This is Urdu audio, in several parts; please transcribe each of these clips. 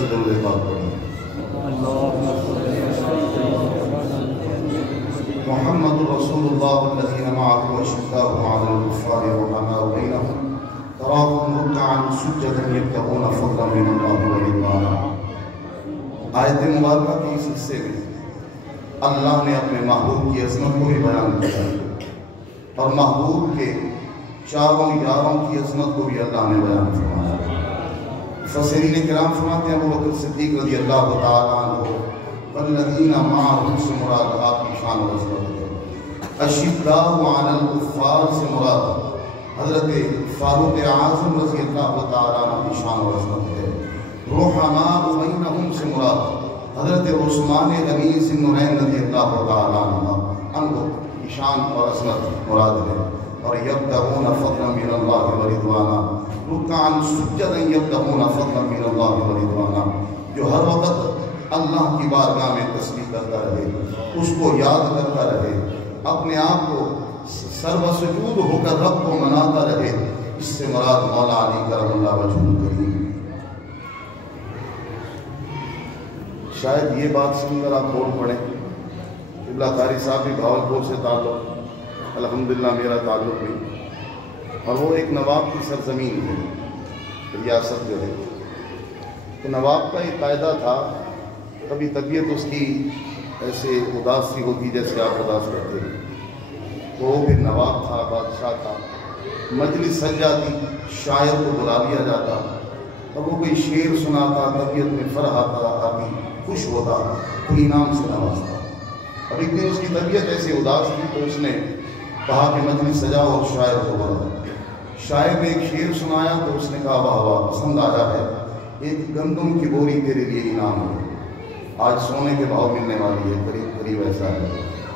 سے درود پاک پڑھیں۔ محمد رسول اللہ والذین معه اشداء علی الکفار رحماء بینہم تراہم رکعا سجدا یبتغون فضلا من اللہ ورضوانا۔ آیت مبارکہ کے اس حصے میں اللہ نے اپنے محبوب کی عظمت کو بھی بیان کیا اور محبوب کے چاروں یاروں کی عظمت کو بھی اللہ نے بیان فرمایا۔ مفسرین کرام فرماتے ہیں ابوبکر صدیق رضی اللہ تعالیٰ عنہ والذین معه سے مراد آپ کی شان و عظمت ہے۔ اشداء علی الکفار سے مراد حضرت فاروق اعظم رضی اللہ تعالیٰ عنہ کی شان و عظمت ہے۔ رحماء بینہم سے مراد حضرت عثمان غنی ذی النورین رضی اللہ تعالیٰ عنہ کی شان اور عظمت مراد ہے۔ اور یبتغون فضلا من اللہ ورضوانا، رکعا سجدا یبتغون فضلا من اللہ ورضوانا، جو ہر وقت اللہ کی بارگاہ میں تسبیح کرتا رہے، اس کو یاد کرتا رہے، اپنے آپ کو سرو سجود ہو کر رب کو مناتا رہے، اس سے مراد مولا علی کرم اللہ وجہہ کریم۔ شاید یہ بات سن کر آپ بول پڑیں قبلہ قاری صاحب بھی بھاولپور سے تعلق، الحمدللہ میرا تعلق بھی، اور وہ ایک نواب کی سرزمین ہے، ریاست جو ہے، تو نواب کا ایک قاعدہ تھا، کبھی طبیعت اس کی ایسے اداس سی ہوتی جیسے آپ اداس کرتے ہیں، تو وہ پھر نواب تھا، بادشاہ تھا، مجلس سج جاتی، شاعر کو بلا لیا جاتا اور وہ کوئی شعر سناتا، طبیعت میں فرح آتی، خوش ہوتا تو انعام سے نوازتا۔ اب ایک دن اس کی طبیعت ایسے اداس تھی تو اس نے کہا کہ مجلس سجاؤ اور شاعر کو بلا۔ شاعر نے ایک شعر سنایا تو اس نے کہا واہ واہ، پسند آیا ہے، ایک گندم کی بوری تیرے لیے انعام ہے، آج سونے کے بھاؤ ملنے والی ہے، قریب قریب ایسا ہے،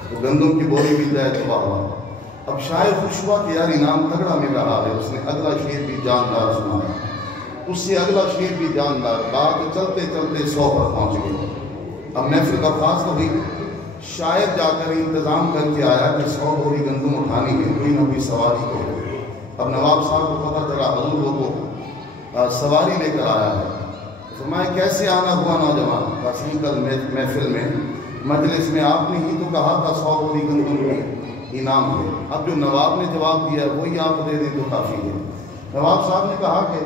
تو گندم کی بوری مل جائے تو واہ واہ۔ اب شاعر خوش ہوا کہ یار انعام تگڑا مل رہا ہے، اس نے اگلا شعر بھی جاندار سنایا، اس سے اگلا شعر بھی جاندار، بات چلتے چلتے 100 پر پہنچ گئی۔ اب محفل کا خاص ہوئی، شاعر جا کر انتظام کر کے آیا کہ 100 بوری گندم اٹھانی ہے، کوئی نہ کوئی سواری کو۔ اب نواب صاحب کو پتہ چلا حضور وہ تو سواری لے کر آیا ہے، فرمایا کیسے آنا ہوا نوجوان؟ کسی کل محفل میں مجلس میں آپ نے ہی تو کہا تھا 100 بوری گندم کی انعام ہے، اب جو نواب نے جواب دیا ہے وہی آپ دے دیں تو کافی ہے۔ نواب صاحب نے کہا کہ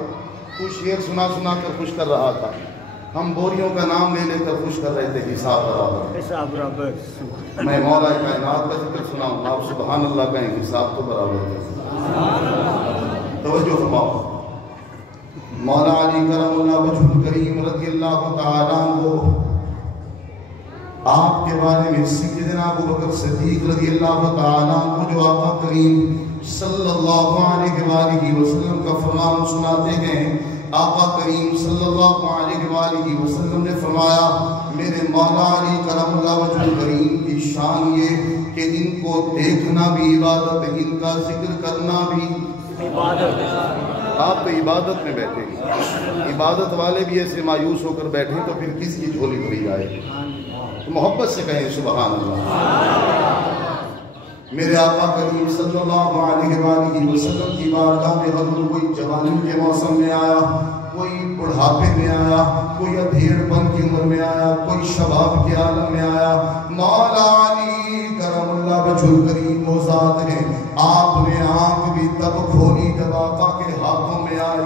تو شعر سنا سنا کر خوش کر رہا تھا، ہم بوریوں کا نام لے لے کر خوش کر رہے تھے، حساب برابر۔ میں مولا کائنات کا ذکر سناؤں، آپ سبحان اللہ کہیں، حساب تو برابر ہے۔ توجہ فرماؤ، مولا علی کرم اللہ وجہہ کریم رضی اللہ تعالیٰ عنہ آپ کے بارے میں سیدنا ابوبکر صدیق رضی اللہ تعالیٰ عنہ جو آقا کریم صلی اللہ علیہ وآلہ وسلم کا فرمان سناتے ہیں، آقا کریم صلی اللہ علیہ وآلہ وسلم نے فرمایا میرے مولا علی کرم اللہ وجہہ کریم کی شان یہ کہ ان کو دیکھنا بھی عبادت ہے، ان کا ذکر کرنا بھی عبادت ہے۔ آپ تو عبادت میں بیٹھے ہیں، عبادت والے بھی ایسے مایوس ہو کر بیٹھیں تو پھر کس کی جھولی بھری جائے؟ تو محبت سے کہیں سبحان اللہ۔ میرے آقا کریم صلی اللہ علیہ وآلہ وسلم کی بارگاہ میں حضور کوئی جوانی کے موسم میں آیا، کوئی بڑھاپے میں آیا، کوئی ادھیڑ پن کی عمر میں آیا، کوئی شباب کے عالم میں آیا، مولا علی کرم اللہ وجہہ کریم وہ ذات ہے، آپ نے آنکھ بھی تب کھولی جب آقا کے ہاتھوں میں آئے،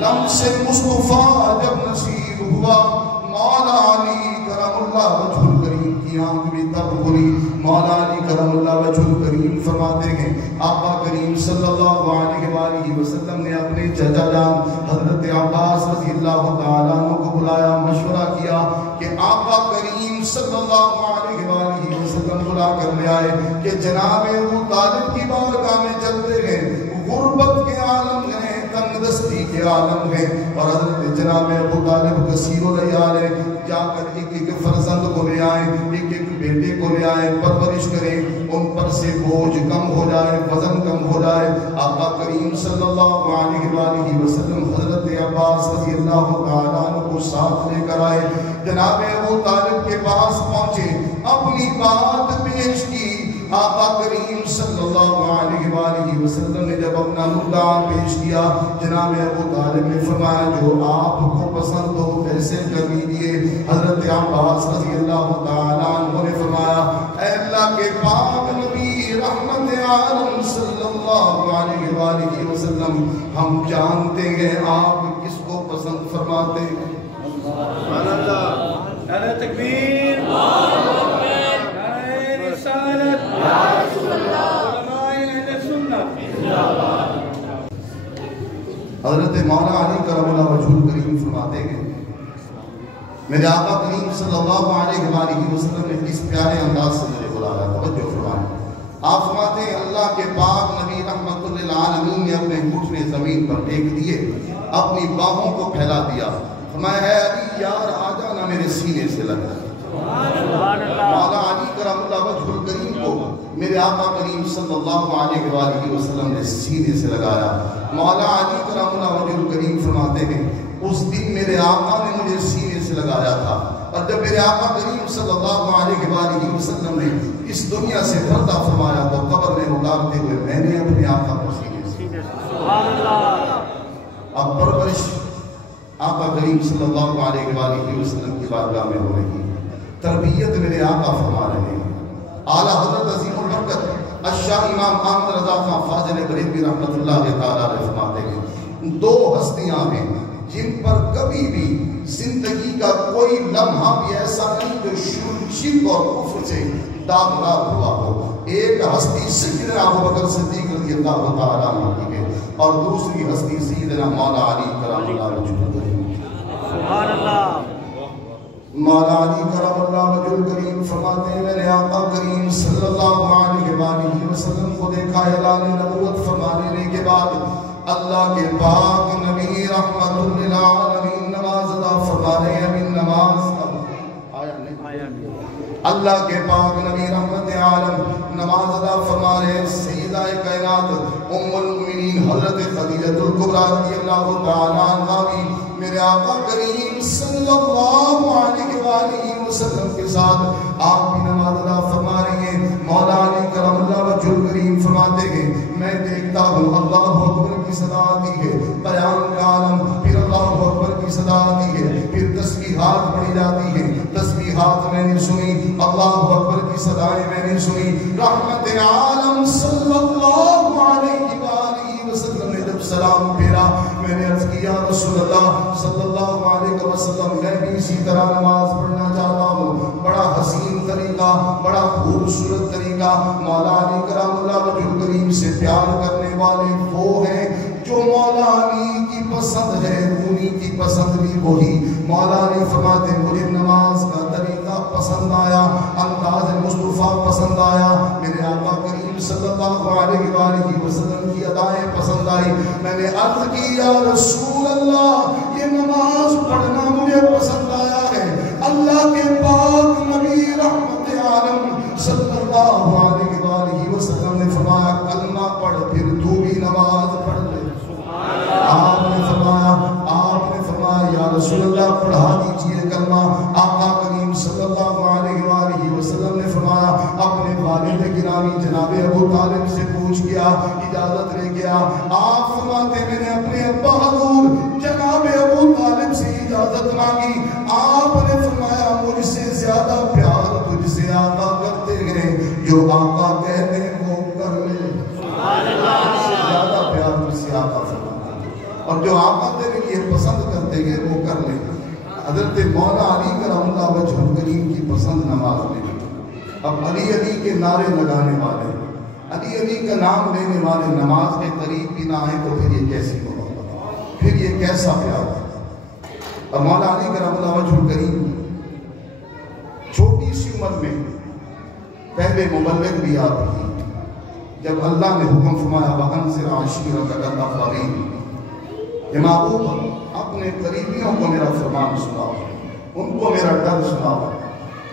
لمس مصطفیٰ جب نصیب ہوا، مولا علی کرم اللہ وجہہ کریم کی آنکھ بھی تب کھلی۔ مولا علی کرم اللہ وجہہ کریم فرماتے ہیں آقا کریم صلی اللہ علیہ وآلہ وسلم نے اپنے چچا جان حضرت عباس رضی اللہ تعالیٰ عنہ کو بلایا، مشورہ کیا کہ آقا کریم صلی اللہ علیہ وآلہ وسلم بلا کر لے آئے کہ جناب ابو طالب کی بارگاہ میں چلتے ہیں، غربت کے عالم ہیں، تنگ دستی کے عالم ہیں، اور حضرت جناب ابو طالب کثیر العیال ہے، جا کر ایک ایک فرزند کو لے آئیں، ایک ایک بیٹے کو لے آئیں، پرورش کریں، ان پر سے بوجھ کم ہو جائے، وزن کم ہو جائے۔ آقا کریم صلی اللہ علیہ وآلہ وسلم حضرت عباس رضی اللہ تعالیٰ عنہ کو ساتھ لے کر آئے، جناب ابو طالب کے پاس پہنچے، اپنی بات پیش کی، آقا کریم صلی اللہ علیہ وآلہ وسلم نے جب اپنا مدعا پیش کیا، جناب ابو طالب نے فرمایا جو آپ کو پسند ہو ویسے کر لیجیے۔ حضرت عباس رضی اللہ تعالیٰ عنہ نے فرمایا اے اللہ کے پاک نبی رحمت عالم صلی اللہ علیہ وآلہ وسلم، ہم جانتے ہیں آپ کس کو پسند فرماتے ہیں۔ سبحان اللہ، نعرہ تکبیر، نعرہ رسالت، علماء اہل سنت۔ حضرت مولا علی کرم اللہ وجہ کریم فرماتے ہیں میرے آقا کریم صلی اللہ علیہ وآلہ وسلم نے کس پیارے انداز سے مجھے بلایا، توجہ فرمائیں۔ آپ فرماتے ہیں اللہ کے پاک نبی رحمت للعالمین نے اپنے گھٹنے زمین پر ٹیک دیے، اپنی باہوں کو پھیلا دیا، فرمایا ہے علی یار آجا نہ میرے سینے سے لگا۔ مولا علی کرم اللہ وجہ کریم کو میرے آقا کریم صلی اللہ علیہ وآلہ وسلم نے سینے سے لگایا۔ مولا علی کرم اللہ وجہ کریم فرماتے ہیں اس دن میرے آقا نے مجھے سینے سے لگایا تھا، اور جب میرے آقا کریم صلی اللہ علیہ وآلہ وسلم نے اس دنیا سے پردہ فرمایا تو قبر میں اتارتے ہوئے میں نے اپنے آقا کو سینے سے۔ اب پرورش آقا کریم صلی اللہ علیہ وآلہ وسلم کی بارگاہ میں ہو رہی، تربیت میرے آقا فرما رہے ہیں۔ اعلیٰ حضرت عظیم البرکت الشاہ امام احمد رضا خان فاضل بریلوی رحمۃ اللہ تعالیٰ علیہ فرماتے ہیں دو ہستیاں ہیں جن پر کبھی بھی زندگی کا کوئی لمحہ بھی ایسا نہیں جو شرک اور کفر سے داغدار ہوا ہو۔ ایک ہستی سیدنا ابوبکر صدیق رضی اللہ تعالیٰ عنہ کی ہے اور دوسری ہستی سیدنا مولا علی کرم اللہ وجہ کریم۔ سبحان اللہ۔ مولا علی کرم اللہ وجہ کریم فرماتے ہیں میں نے آقا کریم صلی اللہ علیہ وآلہ وسلم کو دیکھا، اعلان نبوت فرما لینے کے بعد اللہ کے پاک نبی رحمت للعالمین نماز ادا فرما رہے ہیں۔ من نماز اللہ کے پاک نبی رحمت عالم نماز ادا فرما رہے ہیں۔ سیدہ کائنات ام المؤمنین حضرت خدیجہ الکبریٰ رضی اللہ تعالیٰ عنہا بھی میرے آقا کریم صلی اللہ علیہ وآلہ وسلم کے ساتھ آپ بھی نماز ادا فرما رہی ہیں۔ مولا علی کرم اللہ وجہ کریم فرماتے ہیں میں دیکھتا ہوں اللہ اکبر کی صدا آتی ہے، قیام کا عالم، پھر اللہ اکبر کی صدا آتی ہے، پھر تسبیحات پڑھی جاتی ہے، تسبیحات میں نے سنی، اللہ اکبر کی صدائیں میں نے سنی۔ رحمت عالم صلی اللہ علیہ وآلہ وسلم نے جب سلام پھیرا میں نے عرض کیا رسول اللہ صلی اللہ علیہ وسلم میں بھی اسی طرح نماز پڑھنا چاہتا ہوں۔ بڑا حسین طریقہ، بڑا خوبصورت طریقہ۔ مولا علی کرم اللہ وجہ کریم سے پیار کرنے والے وہ ہیں جو مولا علی کی پسند ہے، انہی کی پسند بھی وہی۔ مولا علی فرماتے مجھے نماز کا طریقہ پسند آیا، انداز مصطفیٰ پسند آیا، میرے آقا کریم صلی اللہ علیہ وآلہ وسلم کی ادائیں پسند آئی۔ میں نے عرض کی یا رسول اللہ یہ نماز پڑھنا مجھے پسند آیا ہے۔ اللہ کے پاک نبی رحمت عالم صلی اللہ علیہ وآلہ وسلم نے فرمایا کلمہ پڑھ پھر تو بھی نماز پڑھ لے۔ آپ نے فرمایا یا رسول اللہ پڑھا دیجئے کلمہ۔ آقا کریم صلی اللہ علیہ وآلہ وسلم نے فرمایا اپنے والد گرامی جناب ابو طالب سے پوچھ گیا، اجازت لے گیا۔ آپ فرماتے میں نے اپنے ابا حضور جناب ابو طالب سے اجازت مانگی، آپ نے فرمایا مجھ سے زیادہ پیار تجھ سے آقا کرتے ہیں، جو آقا کہتے ہیں وہ کر لے۔ زیادہ پیار تجھ سے آقا فرمایا اور جو آقا تیرے لیے پسند کرتے ہیں وہ کر لیں۔ حضرت مولا علی کرم اللہ وجہ کریم کی پسند نماز میں۔ اب علی علی کے نعرے لگانے والے، علی علی کا نام لینے والے نماز کے قریب بھی نہ آئیں تو پھر یہ کیسی محبت، پھر یہ کیسا پیار۔ اب مولا علی کرم اللہ وجہ کریم چھوٹی سی عمر میں پہلے مبلغ بھی آپ کی، جب اللہ نے حکم فرمایا وَأَنذِرْ عَشِيرَتَكَ الْأَقْرَبِينَ کہ محبوب اپنے قریبیوں کو میرا فرمان سناؤ، ان کو میرا ڈر سناؤ۔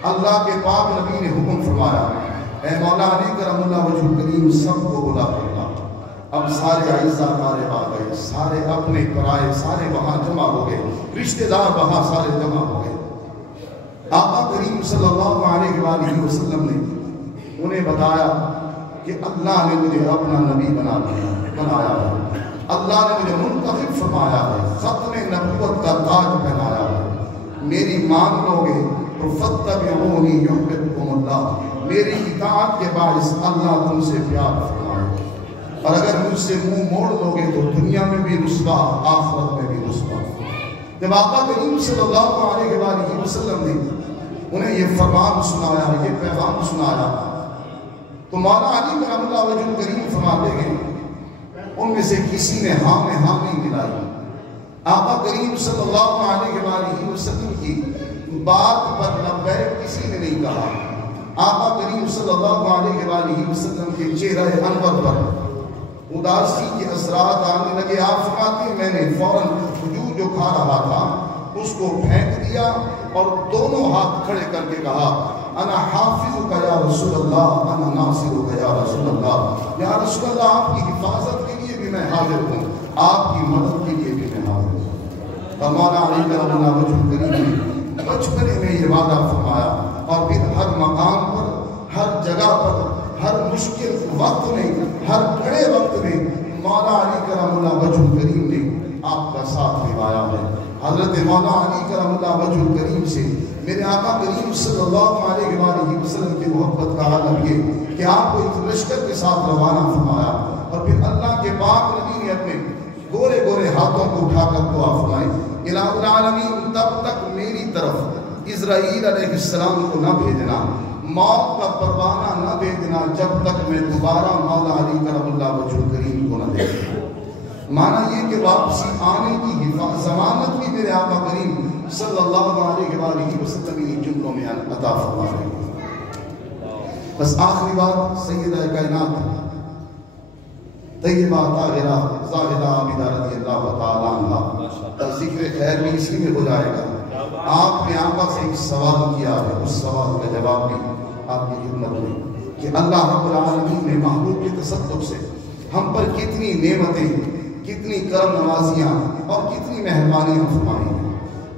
اللہ کے پاک نبی نے حکم فرمایا اے مولا علی کرم اللہ وجہ کریم سب کو بلا کرنا۔ اب سارے اعزاء فارغ آ گئے، سارے اپنے پرائے سارے وہاں جمع ہو گئے، رشتہ دار وہاں سارے جمع ہو گئے۔ آقا کریم صلی اللہ علیہ وآلہ وسلم نے انہیں بتایا کہ اللہ نے مجھے اپنا نبی بنایا ہے، اللہ نے مجھے منتخب فرمایا ہے، ختم نبوت کا تاج پہنایا ہے، میری مان لو گے تو فاتبعونی یحببکم اللہ، میری اطاعت کے باعث اللہ تم سے پیار فرمائے، اور اگر مجھ سے منہ موڑ لو گے تو دنیا میں بھی رسوا، آخرت میں بھی رسوا۔ جب آقا کریم صلی اللہ علیہ وآلہ وسلم نے انہیں یہ فرمان سنایا، یہ پیغام سنایا، تو مولا علی کرم اللہ وجہ الکریم فرماتے ہیں ان میں سے کسی نے ہاں میں ہاں نہیں ملائی۔ آقا کریم صلی اللہ علیہ وآلہ وسلم کی بات پر لبیک کسی نے نہیں کہا۔ آقا کریم صلی اللہ علیہ وآلہ وسلم کے چہرہ انور پر اداسی کے اثرات آنے لگے۔ آپ فرماتے ہیں میں نے فوراً کھجور جو کھا رہا تھا اس کو پھینک دیا اور دونوں ہاتھ کھڑے کر کے کہا انا حافظک یا رسول اللہ، انا ناصرک یا رسول اللہ، یا رسول اللہ آپ کی حفاظت کے لیے بھی میں حاضر ہوں، آپ کی مدد کے لیے بھی میں حاضر ہوں۔ اور مولا علی کرم اللہ وجہ الکریم نے بچپنے میں یہ وعدہ فرمایا، اور پھر ہر مقام پر، ہر جگہ پر، ہر مشکل وقت میں، ہر کڑے وقت میں مولا علی کرم اللہ وجہ الکریم نے آپ کا ساتھ نبھایا ہے۔ حضرت مولا علی کرم اللہ وجہ الکریم سے میرے آقا کریم صلی اللہ علیہ وآلہ وسلم کی محبت کا عالم یہ کہ آپ کو ایک لشکر کے ساتھ روانہ فرمایا، اور پھر اللہ کے پاک نبی نے اپنے گورے گورے ہاتھوں کو اٹھا کر دعا فرمائی، الہ العالمین تب تک میری طرف اسرائیل علیہ السلام کو نہ بھیجنا، موت کا پروانہ نہ بھیجنا جب تک میں دوبارہ مولا علی کرم اللہ وجہ الکریم کو نہ دیکھوں۔ معنی یہ کہ واپسی آنے کی ضمانت بھی میرے آقا کریم صلی اللہ علیہ وآلہ وسلم کی جملوں میں عطا فرما رہے ہیں۔ بس آخری بات سیدہ کائنات طیبہ طاہرہ زاہدہ عابدہ رضی اللہ تعالیٰ عنہ، ذکر خیر بھی اسی میں ہو جائے گا۔ آپ نے آقا سے ایک سوال کیا ہے، اس سوال کا جواب بھی آپ کی خدمت میں کہ اللہ رب العالمین نے محبوب کے تصدق سے ہم پر کتنی نعمتیں، کتنی کرم نوازیاں اور کتنی مہربانیاں فرمائی ہیں۔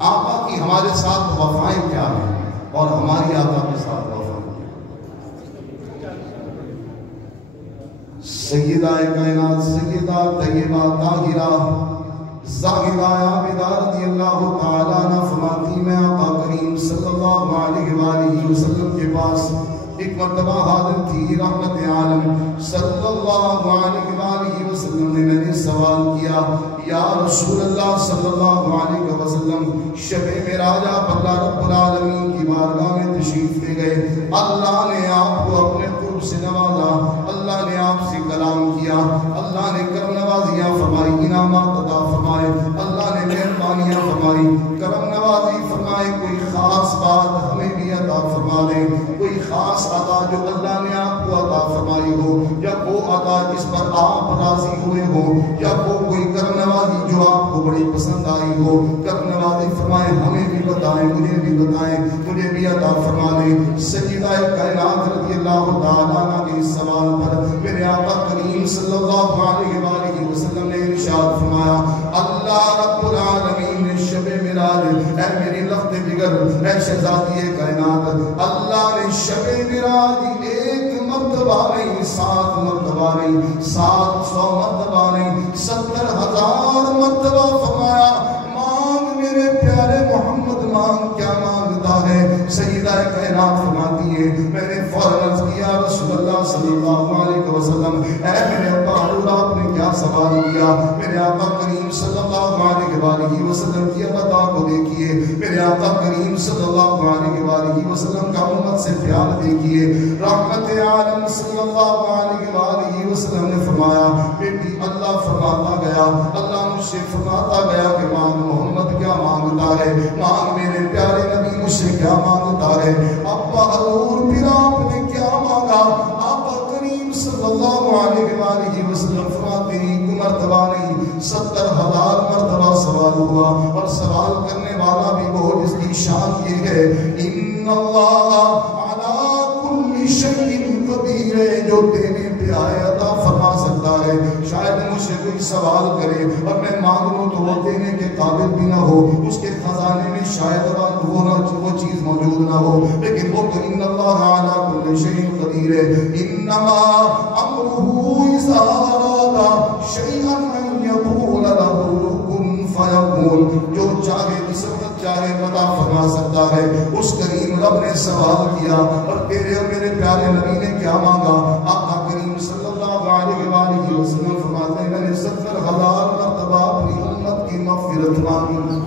آقا کی ہمارے ساتھ وفائیں کیا ہیں اور ہماری آقا کے ساتھ وفائیں کیا ہیں۔ سیدہ کائنات سیدہ طیبہ طاہرہ زاہدہ عابدہ رضی اللہ تعالیٰ عنہ فرماتی میں آقا کریم صلی اللہ علیہ وآلہ وسلم کے پاس ایک مرتبہ حاضر تھی رحمت عالم صلی اللہ علیہ وآلہ وسلم نے میں نے سوال کیا یا رسول اللہ صلی اللہ علیہ وسلم شب معراج آپ اللہ رب العالمین کی بارگاہ میں تشریف لے گئے، اللہ نے آپ کو اپنے قرب سے نوازا، اللہ نے آپ سے کلام کیا، اللہ نے کرم نوازیاں فرمائی، انعامات عطا فرمائے، اللہ نے مہربانیاں فرمائی، کرم نوازی فرمائے، کوئی خاص بات ہمیں بھی عطا فرما دے، کوئی خاص عطا جو اللہ نے آپ کو عطا فرمائی ہو، یا وہ عطا جس پر آپ راضی ہوئے ہو، یا وہ کوئی کرم نوازی جو آپ کو بڑی پسند آئی ہو، کرم نوازی فرمائے، ہمیں بھی بتائیں، مجھے بھی بتائیں، مجھے بھی عطا فرما دیں۔ سیدہ کائنات رضی اللہ تعالیٰ عنہ کے اس سوال پر میرے آقا کریم صلی اللہ علیہ وآلہ وسلم نے ارشاد فرمایا اللہ رب العالمین نے شب معراج، اے میری لخت جگر، اے شہزادی کائنات، اللہ نے شب معراج ایک مرتبہ نہیں، 7 مرتبہ نہیں، 700 مرتبہ نہیں، 70,000 مرتبہ فرمایا مانگ میرے پیارے محمد، مانگ کیا مانگتا ہے؟ سیدہ کائنات فرماتی ہے میں نے فوراً عرض کیا رسول اللہ صلی اللہ علیہ وسلم، اے میرے ابا حضور آپ نے کیا سوال کیا؟ میرے آقا کریم صلی اللہ علیہ وآلہ وسلم کی عطا کو دیکھیے، میرے آقا کریم صلی اللہ علیہ وآلہ وسلم کا امت سے پیار دیکھیے۔ رحمت عالم صلی اللہ علیہ وآلہ وسلم نے فرمایا بیٹی اللہ فرماتا گیا، اللہ مجھ سے فرماتا گیا کہ مانگ محمد کیا مانگتا ہے، مانگ میرے پیارے نبی مجھ سے کیا مانگتا ہے۔ ابا حضور پھر آپ نے کیا مانگا؟ آقا کریم صلی اللہ علیہ وآلہ وسلم فرماتے ہیں ایک مرتبہ نہیں 70,000 مرتبہ سوال ہوا، اور سوال کرنے والا بھی وہ جس کی شان یہ ہے ان اللہ علی کل شیء قدیر ہے، جو دینے پہ آئے عطا فرما سکتا ہے۔ شاید مجھ سے کوئی سوال کرے اور میں مانگ لوں تو وہ دینے کے قابل بھی نہ ہو، اس کے خزانے خزانے میں شاید وہ چیز موجود نہ ہو، لیکن وہ تو ان اللہ علی کل شیء قدیر ہے۔ انما امرہ اذا اراد شیئا ان یقول له کن فیکون، جو چاہے جس وقت چاہے عطا فرما سکتا ہے۔ اس کریم رب نے سوال کیا اور تیرے اور میرے پیارے نبی نے کیا مانگا؟ آقا کریم صلی اللہ علیہ وآلہ وسلم فرماتے ہیں میں نے 70,000 مرتبہ اپنی امت کی مغفرت مانگی۔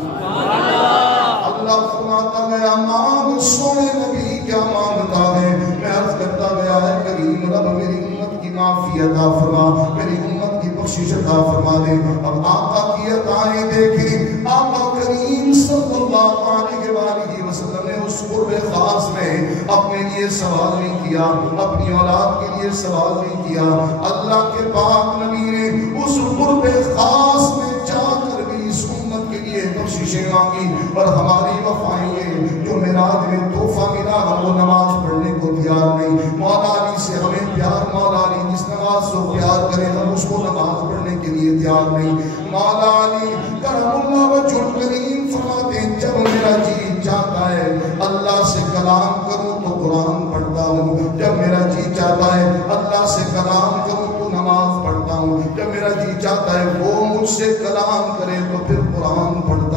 اللہ فرماتا گیا مانگ سونے نبی کیا مانگتا ہے؟ میں عرض کرتا گیا ہے کریم رب میری امت کی معافی عطا فرما، میری امت کی بخشش عطا فرما دے۔ اب آقا کی عطائیں دیکھیں، آقا کریم صلی اللہ علیہ وآلہ وسلم نے اس قرب خاص میں اپنے لیے سوال نہیں کیا، اپنی اولاد کے لیے سوال نہیں کیا۔ اللہ کے پاک نبی نے اس قرب خاص میں جا کر بھی اس امت کے لیے بخششیں مانگی۔ اور ہماری وفائیں یہ جو معراج میں تحفہ ملا ہم وہ نماز پڑھنے کو تیار نہیں۔ مولا علی سے ہمیں پیار، مولا علی جس نماز کو پیار کرے ہم اس کو نماز پڑھنے کے لیے تیار نہیں۔ مولا علی کرم اللہ وجہ الکریم فرماتے ہیں جب میرا جی چاہتا ہے اللہ سے کلام کروں تو قرآن پڑھتا ہوں، جب میرا جی چاہتا ہے اللہ سے کلام کروں تو نماز پڑھتا ہوں، جب میرا جی چاہتا ہے وہ مجھ سے کلام کرے تو پھر قرآن پڑھتا ہوں۔